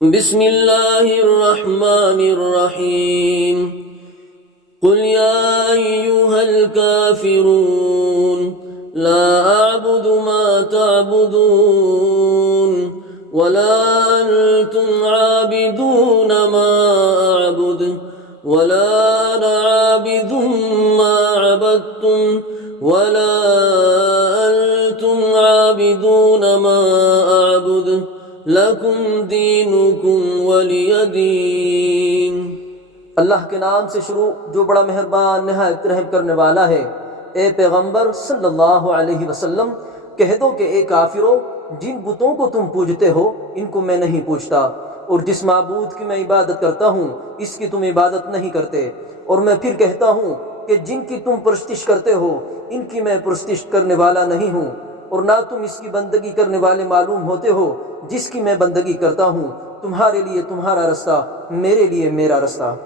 बिस्मिल्लाहिर्रहमानिर्रहीम। कुल या अय्युहल काफिरून ला अअबुदु मा तअबुदून वला अंतुम आबिदून मा अअबुदु वला अना आबिदुम मा अबदतुम वला अंतुम आबिदून मा अअबुदु लकुम दीनुकुम वलिय दीन। अल्लाह के नाम से शुरू जो बड़ा मेहरबान नहायत रहम करने वाला है। ए पैगंबर सल्लल्लाहु अलैहि वसल्लम, कह दो कि ए काफिरों, जिन बुतों को तुम पूजते हो इनको मैं नहीं पूजता, और जिस माबूद की मैं इबादत करता हूँ इसकी तुम इबादत नहीं करते। और मैं फिर कहता हूँ कि जिनकी तुम परस्तिश करते हो इनकी मैं परस्तिश करने वाला नहीं हूँ, और ना तुम इसकी बंदगी करने वाले मालूम होते हो जिसकी मैं बंदगी करता हूँ। तुम्हारे लिए तुम्हारा रास्ता, मेरे लिए मेरा रास्ता।